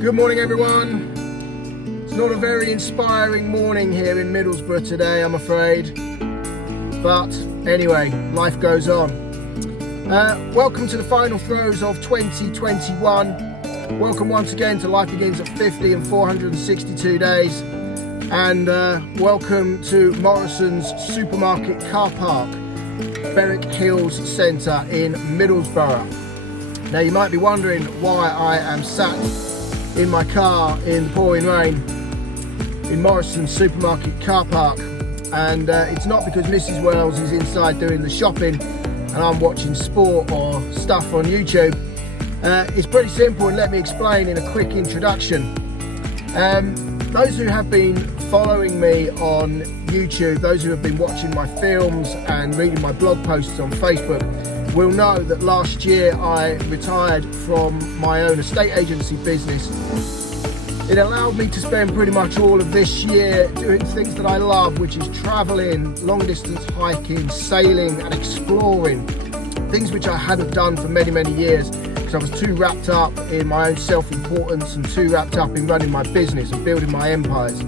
Good morning, everyone. It's not a very inspiring morning here in Middlesbrough today, I'm afraid. But anyway, life goes on. Welcome to the final throes of 2021. Welcome once again to Life Begins at 50 and 462 days. And welcome to Morrison's Supermarket Car Park, Berwick Hills Centre in Middlesbrough. Now you might be wondering why I am sat in my car in the pouring rain in Morrison's Supermarket Car Park, and it's not because Mrs. Wells is inside doing the shopping and I'm watching sport or stuff on YouTube. It's pretty simple, and let me explain in a quick introduction. Those who have been following me on YouTube, those who have been watching my films and reading my blog posts on Facebook will know that last year I retired from my own estate agency business. It allowed me to spend pretty much all of this year doing things that I love, which is traveling, long distance hiking, sailing and exploring. Things which I hadn't done for many, many years because I was too wrapped up in my own self-importance and too wrapped up in running my business and building my empires.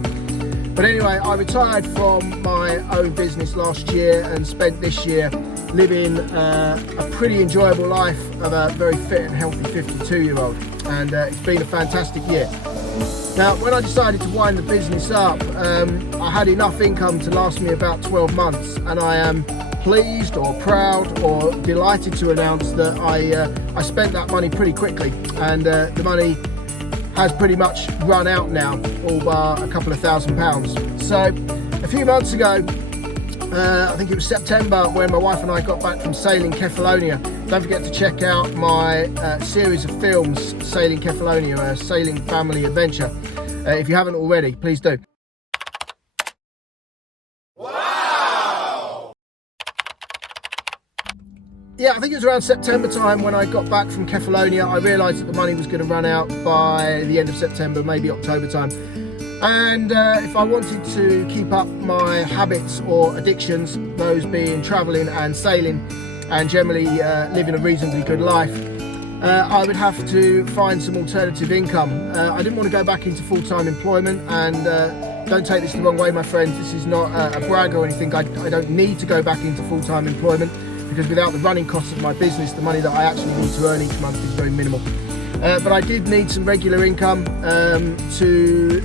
But anyway, I retired from my own business last year and spent this year living a pretty enjoyable life of a very fit and healthy 52-year-old, and it's been a fantastic year. Now, when I decided to wind the business up, I had enough income to last me about 12 months, and I am pleased or proud or delighted to announce that I spent that money pretty quickly, and the money has pretty much run out now, all bar a couple of £1,000. So a few months ago, I think it was September, when my wife and I got back from sailing Kefalonia. Don't forget to check out my series of films, Sailing Kefalonia, a sailing family adventure. If you haven't already, please do. Wow! Yeah, I think it was around September time when I got back from Kefalonia. I realised that the money was going to run out by the end of September, maybe October time. And if I wanted to keep up my habits or addictions, those being travelling and sailing and generally living a reasonably good life, I would have to find some alternative income. I didn't want to go back into full-time employment, and don't take this the wrong way, my friends, this is not a brag or anything. I don't need to go back into full-time employment, because without the running costs of my business, the money that I actually need to earn each month is very minimal. But I did need some regular income to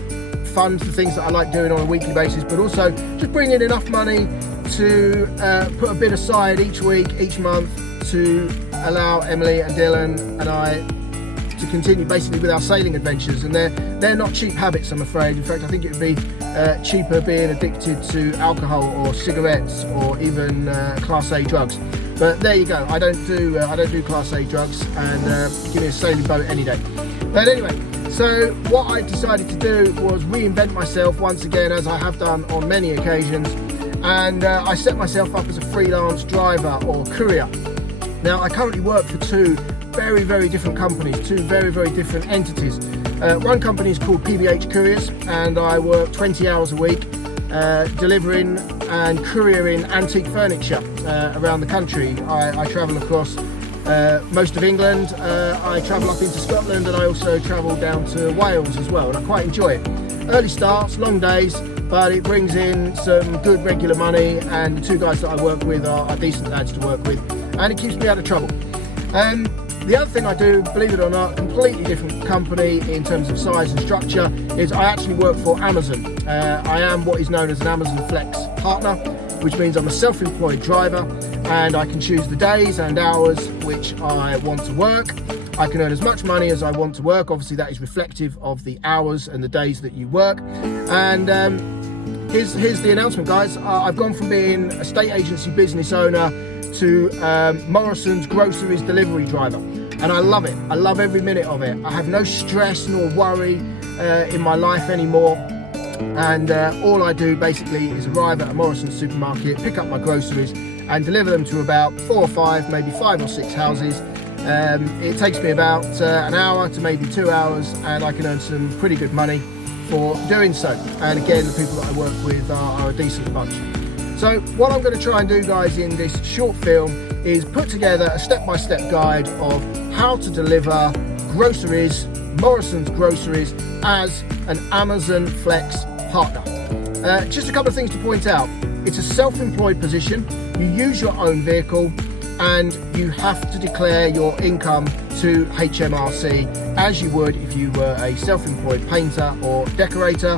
fund the things that I like doing on a weekly basis, but also just bring in enough money to put a bit aside each week, each month, to allow Emily and Dylan and I to continue basically with our sailing adventures. And they're not cheap habits, I'm afraid. In fact, I think it would be cheaper being addicted to alcohol or cigarettes or even Class A drugs. But there you go. I don't do Class A drugs, and give me a sailing boat any day. But anyway, so what I decided to do was reinvent myself once again, as I have done on many occasions, and I set myself up as a freelance driver or courier. Now, I currently work for two very, very different companies, two very, very different entities. One company is called PBH Couriers, and I work 20 hours a week delivering and couriering antique furniture around the country. I travel across most of England, I travel up into Scotland, and I also travel down to Wales as well, and I quite enjoy it. Early starts, long days, but it brings in some good regular money, and the two guys that I work with are decent lads to work with, and it keeps me out of trouble. The other thing I do, believe it or not, completely different company in terms of size and structure, is I actually work for Amazon. I am what is known as an Amazon Flex partner, which means I'm a self-employed driver, and I can choose the days and hours which I want to work. I can earn as much money as I want to work. Obviously, that is reflective of the hours and the days that you work. And here's the announcement, guys. I've gone from being a estate agency business owner to Morrison's groceries delivery driver, and I love it. I love every minute of it. I have no stress nor worry in my life anymore, and all I do basically is arrive at a Morrison's supermarket, pick up my groceries and deliver them to about 4 or 5, maybe 5 or 6 houses. It takes me about an hour to maybe 2 hours, and I can earn some pretty good money for doing so. And again, the people that I work with are a decent bunch. So what I'm going to try and do, guys, in this short film is put together a step-by-step guide of how to deliver groceries Morrison's Groceries as an Amazon Flex partner. Just a couple of things to point out. It's a self-employed position. You use your own vehicle and you have to declare your income to HMRC as you would if you were a self-employed painter or decorator.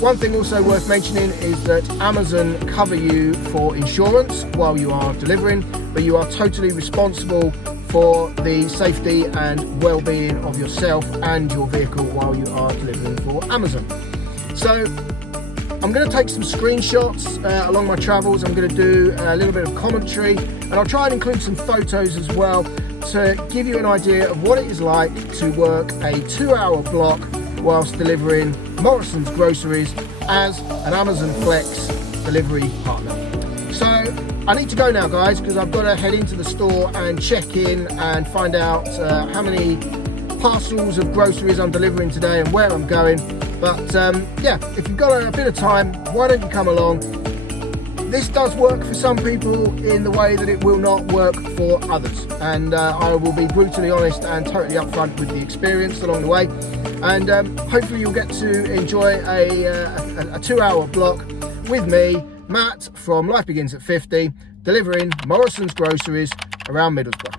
One thing also worth mentioning is that Amazon cover you for insurance while you are delivering, but you are totally responsible for the safety and well-being of yourself and your vehicle while you are delivering for Amazon. So I'm going to take some screenshots along my travels. I'm going to do a little bit of commentary, and I'll try and include some photos as well to give you an idea of what it is like to work a 2-hour block whilst delivering Morrison's Groceries as an Amazon Flex delivery partner. So I need to go now, guys, because I've got to head into the store and check in and find out how many parcels of groceries I'm delivering today and where I'm going. But yeah, if you've got a bit of time, why don't you come along? This does work for some people in the way that it will not work for others, and I will be brutally honest and totally upfront with the experience along the way, and hopefully you'll get to enjoy a 2-hour block with me, Matt from Life Begins at 50, delivering Morrison's Groceries around Middlesbrough.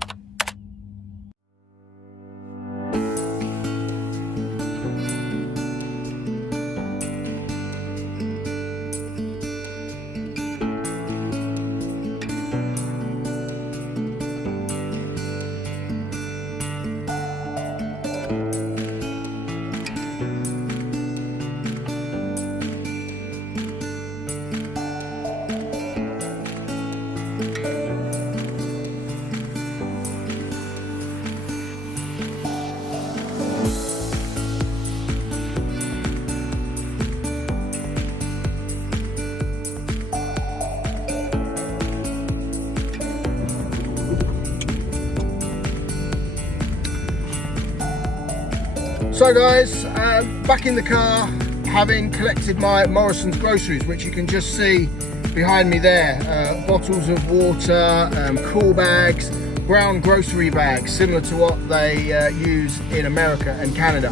So guys, back in the car, having collected my Morrison's Groceries, which you can just see behind me there. Bottles of water, cool bags, brown grocery bags, similar to what they use in America and Canada.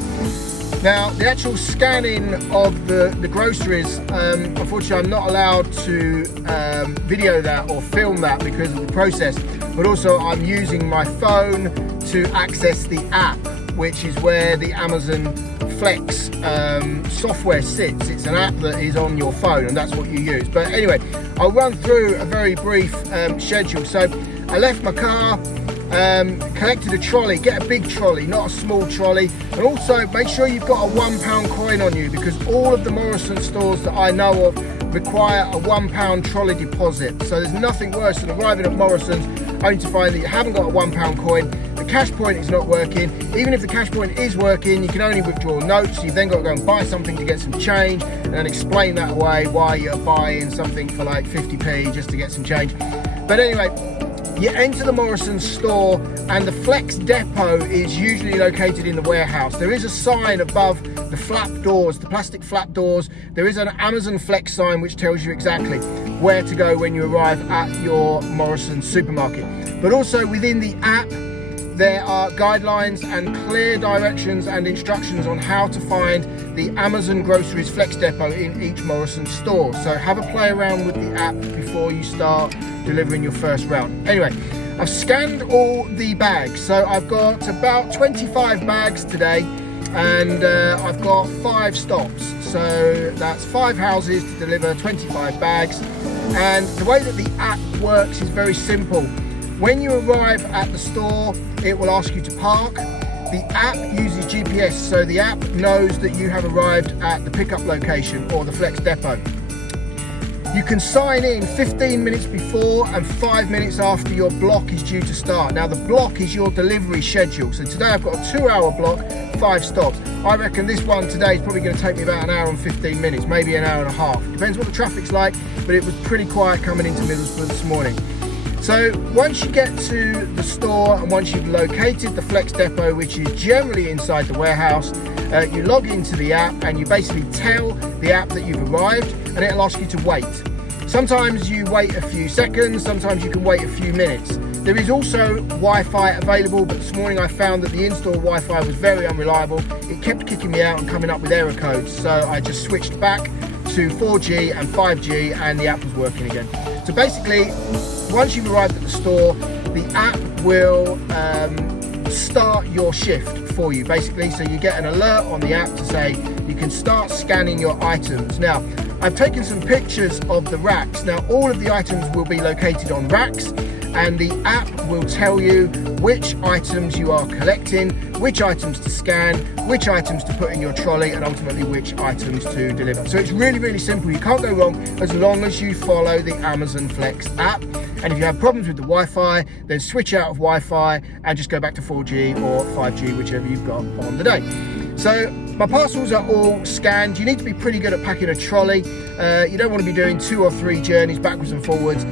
Now, the actual scanning of the groceries, unfortunately I'm not allowed to video that or film that because of the process, but also I'm using my phone to access the app, which is where the Amazon Flex software sits. It's an app that is on your phone and that's what you use. But anyway, I'll run through a very brief schedule. So I left my car, collected a trolley, get a big trolley, not a small trolley, and also make sure you've got a £1 coin on you, because all of the Morrison stores that I know of require a £1 trolley deposit. So there's nothing worse than arriving at Morrison's only to find that you haven't got a £1 coin. The cash point is not working. Even if the cash point is working, you can only withdraw notes. You've then got to go and buy something to get some change and then explain that away why you're buying something for like 50p just to get some change. But anyway, you enter the Morrison store and the Flex depot is usually located in the warehouse. There is a sign above the flap doors, the plastic flap doors. There is an Amazon Flex sign which tells you exactly where to go when you arrive at your Morrison supermarket. But also within the app, there are guidelines and clear directions and instructions on how to find the Amazon Groceries Flex Depot in each Morrison store. So have a play around with the app before you start delivering your first round. Anyway, I've scanned all the bags. So I've got about 25 bags today, and I've got 5 stops. So that's 5 houses to deliver 25 bags. And the way that the app works is very simple. When you arrive at the store, it will ask you to park. The app uses GPS, so the app knows that you have arrived at the pickup location or the Flex depot. You can sign in 15 minutes before and 5 minutes after your block is due to start. Now the block is your delivery schedule. So today I've got a 2-hour block, 5 stops. I reckon this one today is probably going to take me about an hour and 15 minutes, maybe an hour and a half. Depends what the traffic's like, but it was pretty quiet coming into Middlesbrough this morning. So once you get to the store and once you've located the Flex depot, which is generally inside the warehouse, you log into the app and you basically tell the app that you've arrived, and it'll ask you to wait. Sometimes you wait a few seconds, sometimes you can wait a few minutes. There is also Wi-Fi available, but this morning I found that the in-store Wi-Fi was very unreliable. It kept kicking me out and coming up with error codes, so I just switched back to 4G and 5G and the app was working again. So basically, once you've arrived at the store, the app will start your shift for you, basically. So you get an alert on the app to say you can start scanning your items. Now, I've taken some pictures of the racks. Now, all of the items will be located on racks, and the app will tell you which items you are collecting, which items to scan, which items to put in your trolley, and ultimately which items to deliver. So it's really, really simple. You can't go wrong as long as you follow the Amazon Flex app. And if you have problems with the Wi-Fi, then switch out of Wi-Fi and just go back to 4G or 5G, whichever you've got on the day. So my parcels are all scanned. You need to be pretty good at packing a trolley. You don't want to be doing 2 or 3 journeys backwards and forwards.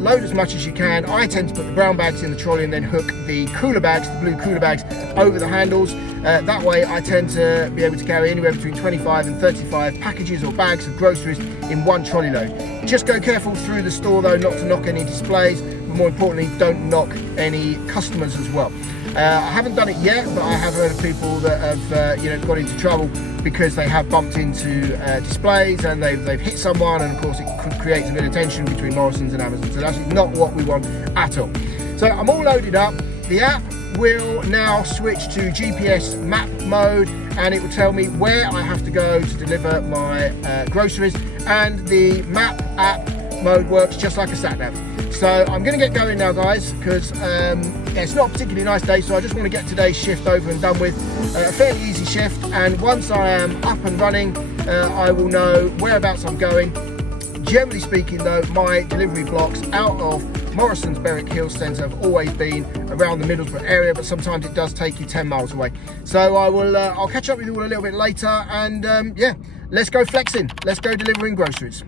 Load as much as you can. I tend to put the brown bags in the trolley and then hook the cooler bags, the blue cooler bags, over the handles. That way I tend to be able to carry anywhere between 25 and 35 packages or bags of groceries in one trolley load. Just go careful through the store though, not to knock any displays, but more importantly, don't knock any customers as well. I haven't done it yet, but I have heard of people that have got into trouble because they have bumped into displays and they've hit someone, and of course it creates a bit of tension between Morrison's and Amazon. So that's not what we want at all. So I'm all loaded up. The app will now switch to GPS map mode, and it will tell me where I have to go to deliver my groceries, and the map app mode works just like a sat nav. So I'm going to get going now, guys, because it's not a particularly nice day, so I just want to get today's shift over and done with. A fairly easy shift, and once I am up and running, I will know whereabouts I'm going. Generally speaking though, my delivery blocks out of Morrison's Berwick Hills Centre have always been around the Middlesbrough area, but sometimes it does take you 10 miles away. So I'll catch up with you all a little bit later, and yeah, let's go flexing. Let's go delivering groceries.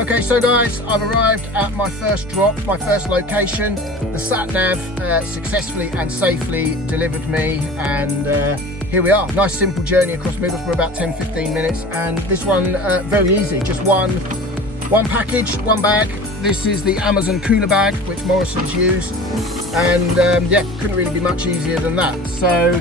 Okay, so guys, I've arrived at my first drop, my first location. The sat-nav successfully and safely delivered me, and here we are. Nice simple journey across Middlesbrough, about 10-15 minutes, and this one very easy. Just one package, one bag. This is the Amazon cooler bag, which Morrison's use, and yeah, couldn't really be much easier than that. So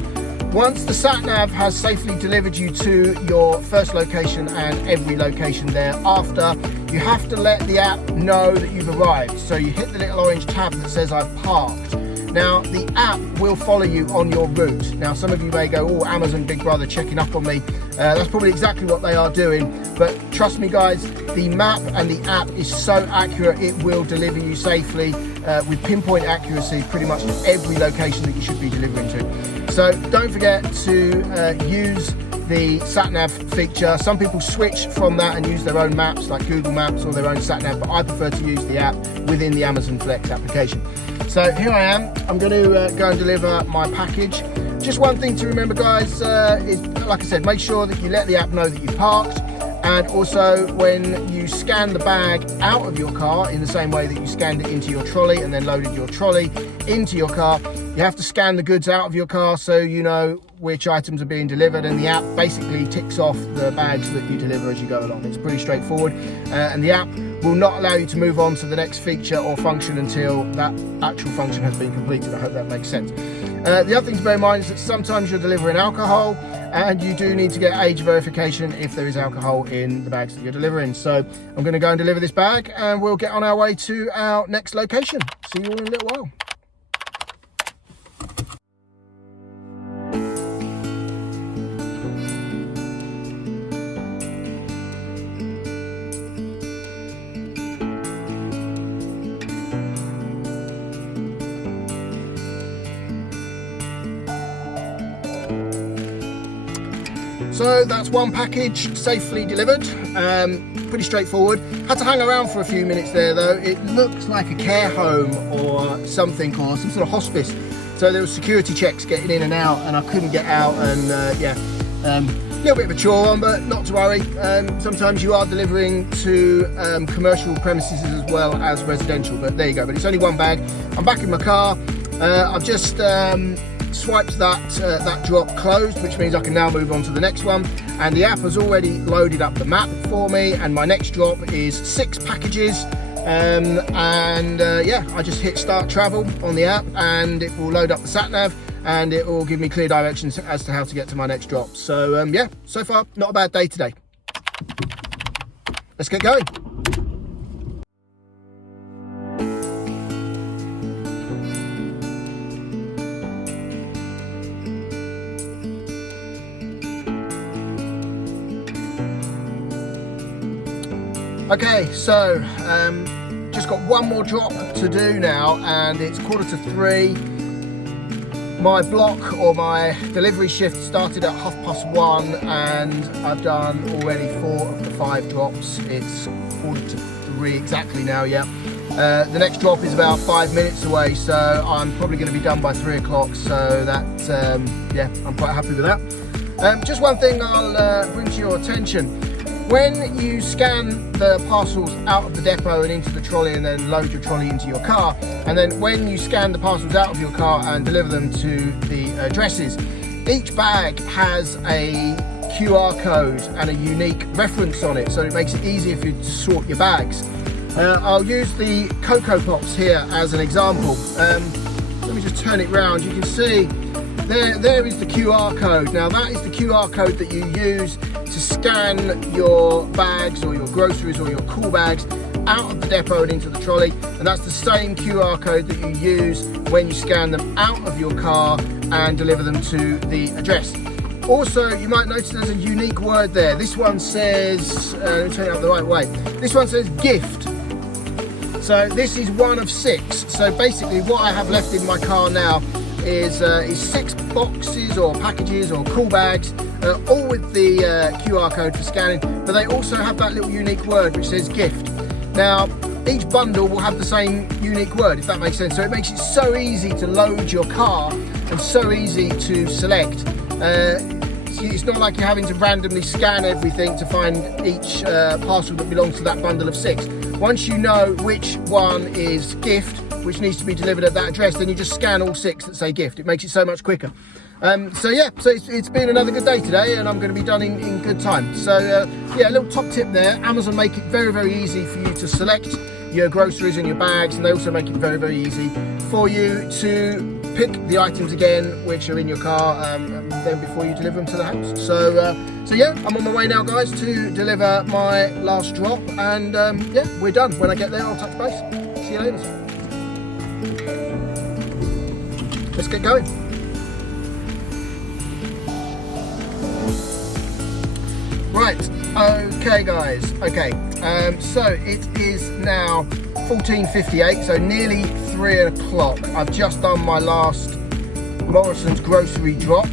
once the sat-nav has safely delivered you to your first location and every location thereafter, you have to let the app know that you've arrived. So you hit the little orange tab that says I've parked. Now the app will follow you on your route. Now some of you may go, oh, Amazon Big Brother checking up on me. That's probably exactly what they are doing. But trust me guys, the map and the app is so accurate, it will deliver you safely with pinpoint accuracy pretty much every location that you should be delivering to. So don't forget to use the sat-nav feature. Some people switch from that and use their own maps like Google Maps or their own sat-nav, but I prefer to use the app within the Amazon Flex application. So here I am. I'm going to go and deliver my package. Just one thing to remember guys is, like I said, make sure that you let the app know that you've parked, and also when you scan the bag out of your car in the same way that you scanned it into your trolley and then loaded your trolley into your car, you have to scan the goods out of your car so you know which items are being delivered, and the app basically ticks off the bags that you deliver as you go along. It's pretty straightforward, and the app will not allow you to move on to the next feature or function until that actual function has been completed. I hope that makes sense. The other thing to bear in mind is that sometimes you're delivering alcohol, and you do need to get age verification if there is alcohol in the bags that you're delivering. So I'm going to go and deliver this bag, and we'll get on our way to our next location. See you all in a little while. So that's one package safely delivered. Pretty straightforward. Had to hang around for a few minutes there though. It looked like a care home or something, or some sort of hospice. So there were security checks getting in and out, and I couldn't get out, and a little bit of a chore on, but not to worry. Sometimes you are delivering to commercial premises as well as residential, but there you go. But it's only one bag. I'm back in my car. I've just swiped that drop closed, which means I can now move on to the next one, and the app has already loaded up the map for me, and my next drop is 6 packages. I just hit start travel on the app, and it will load up the sat nav, and it will give me clear directions as to how to get to my next drop. So so far not a bad day today. Let's get going. Okay, so just got one more drop to do now, and it's 2:45. My block, or my delivery shift, started at 1:30, and I've done already 4 of the 5 drops. It's 2:45 exactly now, yeah. The next drop is about 5 minutes away, so I'm probably going to be done by 3 o'clock, so that, I'm quite happy with that. Just one thing I'll bring to your attention. When you scan the parcels out of the depot and into the trolley, and then load your trolley into your car, and then when you scan the parcels out of your car and deliver them to the addresses, each bag has a QR code and a unique reference on it, so it makes it easier for you to sort your bags. I'll use the Cocoa Pops here as an example. Let me just turn it round. You can see there is the QR code. Now that is the QR code that you use to scan your bags or your groceries or your cool bags out of the depot and into the trolley, and that's the same QR code that you use when you scan them out of your car and deliver them to the address. Also, you might notice there's a unique word there. This one says, let me turn it up the right way. This one says gift. So this is one of 6. So basically what I have left in my car now is 6 boxes or packages or cool bags, all with the QR code for scanning, but they also have that little unique word which says gift. Now each bundle will have the same unique word, if that makes sense, so it makes it so easy to load your car and so easy to select. It's not like you're having to randomly scan everything to find each parcel that belongs to that bundle of 6. Once you know which one is gift, which needs to be delivered at that address, then you just scan all 6 that say gift. It makes it so much quicker. So it's been another good day today, and I'm going to be done in good time. So a little top tip there. Amazon make it very, very easy for you to select your groceries and your bags, and they also make it very, very easy for you to pick the items again which are in your car then before you deliver them to the house. So I'm on my way now, guys, to deliver my last drop, and we're done. When I get there, I'll touch base. See you later. Let's get going. Right, okay guys, so it is now 14:58, so nearly 3 o'clock. I've just done my last Morrison's grocery drop,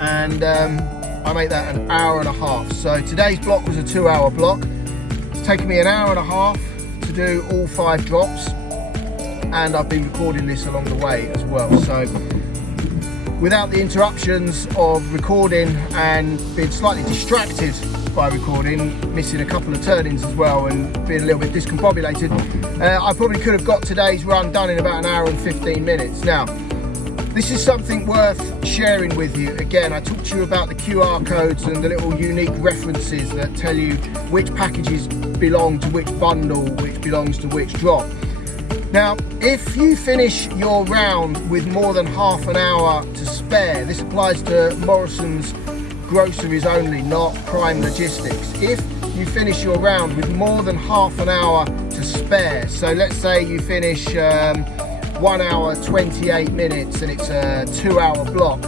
and I made that an hour and a half. So today's block was a 2-hour block. It's taken me an hour and a half to do all 5 drops, and I've been recording this along the way as well. So without the interruptions of recording and being slightly distracted by recording, missing a couple of turn-ins as well and being a little bit discombobulated, I probably could have got today's run done in about an hour and 15 minutes. Now, this is something worth sharing with you. Again, I talked to you about the QR codes and the little unique references that tell you which packages belong to which bundle, which belongs to which drop. Now, if you finish your round with more than half an hour to spare, this applies to Morrison's groceries only, not Prime Logistics. If you finish your round with more than half an hour to spare, so let's say you finish 1 hour 28 minutes and it's a 2-hour block,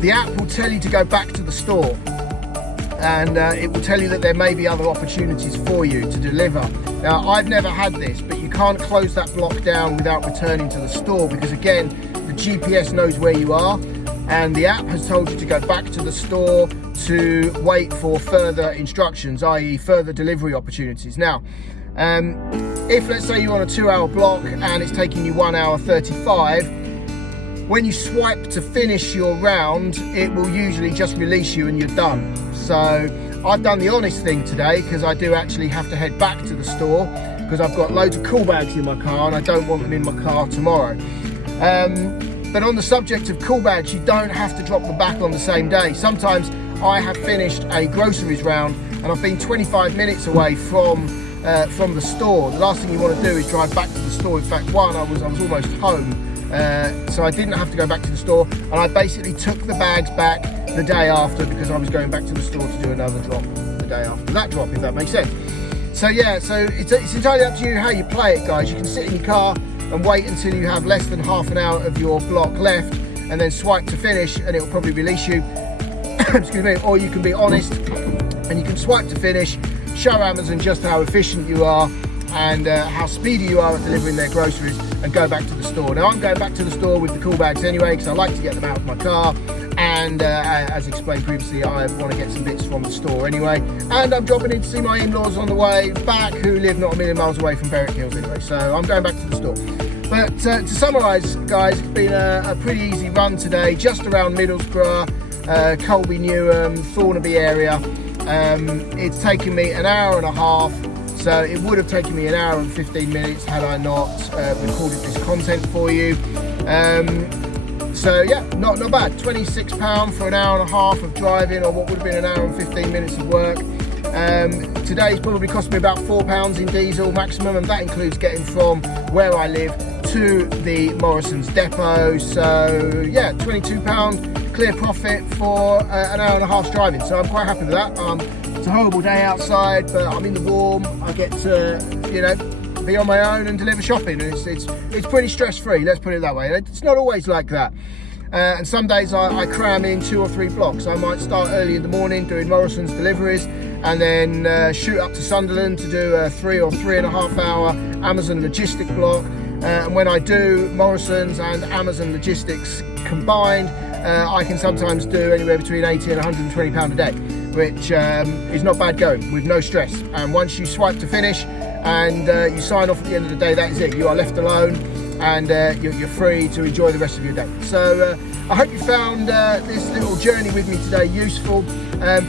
the app will tell you to go back to the store, and it will tell you that there may be other opportunities for you to deliver. Now, I've never had this, but you can't close that block down without returning to the store, because again, the GPS knows where you are. and the app has told you to go back to the store to wait for further instructions, i.e. further delivery opportunities. Now, if let's say you're on a 2-hour block and it's taking you 1 hour 35, when you swipe to finish your round, it will usually just release you and you're done. So I've done the honest thing today, because I do actually have to head back to the store because I've got loads of cool bags in my car and I don't want them in my car tomorrow. But on the subject of cool bags, you don't have to drop them back on the same day. Sometimes I have finished a groceries round and I've been 25 minutes away from the store. The last thing you want to do is drive back to the store. In fact, I was almost home, so I didn't have to go back to the store, and I basically took the bags back the day after because I was going back to the store to do another drop the day after that drop, if that makes sense. So yeah, so it's entirely up to you how you play it, guys. You can sit in your car and wait until you have less than half an hour of your block left and then swipe to finish and it will probably release you. Excuse me. Or you can be honest and you can swipe to finish, show Amazon just how efficient you are and how speedy you are at delivering their groceries, and go back to the store. Now I'm going back to the store with the cool bags anyway because I like to get them out of my car, and as explained previously, I want to get some bits from the store anyway, and I'm dropping in to see my in-laws on the way back who live not a million miles away from Berwick Hills anyway, so I'm going back to the store. But to summarise, guys, it's been a pretty easy run today, just around Middlesbrough, Colby Newham, Thornaby area. It's taken me an hour and a half, so it would have taken me an hour and 15 minutes had I not recorded this content for you. So yeah, not bad. £26 for an hour and a half of driving, or what would have been an hour and 15 minutes of work. Today's probably cost me about £4 in diesel maximum, and that includes getting from where I live to the Morrison's depot. So yeah, £22 clear profit for an hour and a half's driving, so I'm quite happy with that. It's a horrible day outside, but I'm in the warm. I get to, you know, be on my own and deliver shopping, and it's pretty stress-free, let's put it that way. It's not always like that, and some days I cram in 2 or 3 blocks. I might start early in the morning doing Morrison's deliveries, and then shoot up to Sunderland to do a 3 or 3.5 hour Amazon logistic block. And when I do Morrison's and Amazon logistics combined, I can sometimes do anywhere between £80 and £120 a day, which is not bad going with no stress. And once you swipe to finish and you sign off at the end of the day, that is it. You are left alone, and you're free to enjoy the rest of your day. So I hope you found this little journey with me today useful.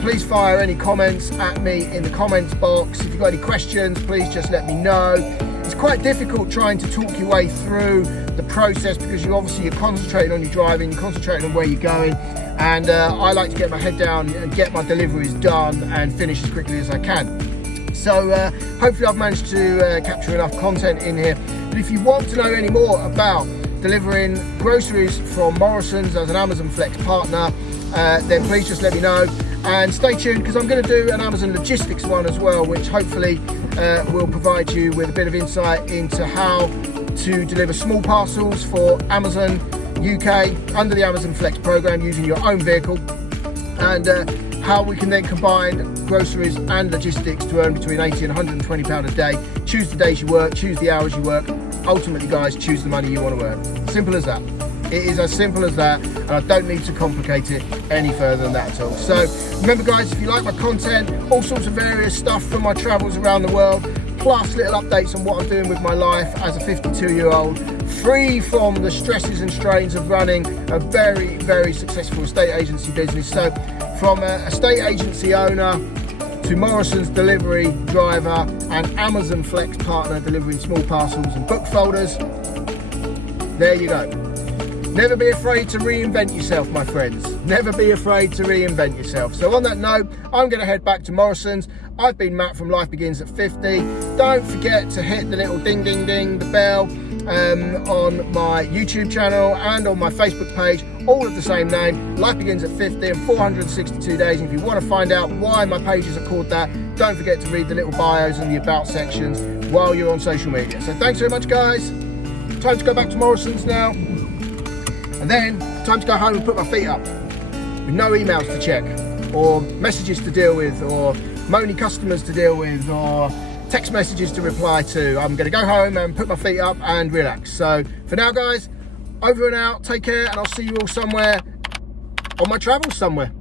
Please fire any comments at me in the comments box. If you've got any questions, please just let me know. It's quite difficult trying to talk your way through the process because you're concentrating on your driving, you're concentrating on where you're going, and I like to get my head down and get my deliveries done and finish as quickly as I can. So hopefully I've managed to capture enough content in here. But if you want to know any more about delivering groceries from Morrison's as an Amazon Flex partner, then please just let me know, and stay tuned because I'm going to do an Amazon logistics one as well, which hopefully will provide you with a bit of insight into how to deliver small parcels for Amazon UK under the Amazon Flex program using your own vehicle, and how we can then combine groceries and logistics to earn between £80 and £120 a day. Choose the days you work, choose the hours you work. Ultimately, guys, choose the money you want to earn. Simple as that. It is as simple as that, and I don't need to complicate it any further than that at all. So remember, guys, if you like my content, all sorts of various stuff from my travels around the world, plus little updates on what I'm doing with my life as a 52-year-old, free from the stresses and strains of running a very, very successful estate agency business. So from a estate agency owner to Morrison's delivery driver and Amazon Flex partner delivering small parcels and book folders, there you go. Never be afraid to reinvent yourself, my friends. Never be afraid to reinvent yourself. So on that note, I'm going to head back to Morrison's. I've been Matt from Life Begins at 50. Don't forget to hit the little ding, ding, ding, the bell on my YouTube channel and on my Facebook page, all of the same name, Life Begins at 50 and 462 days. And if you want to find out why my pages are called that, don't forget to read the little bios and the about sections while you're on social media. So thanks very much, guys. Time to go back to Morrison's now. And then, time to go home and put my feet up with no emails to check, or messages to deal with, or moany customers to deal with, or text messages to reply to. I'm going to go home and put my feet up and relax. So, for now, guys, over and out. Take care, and I'll see you all somewhere on my travels somewhere.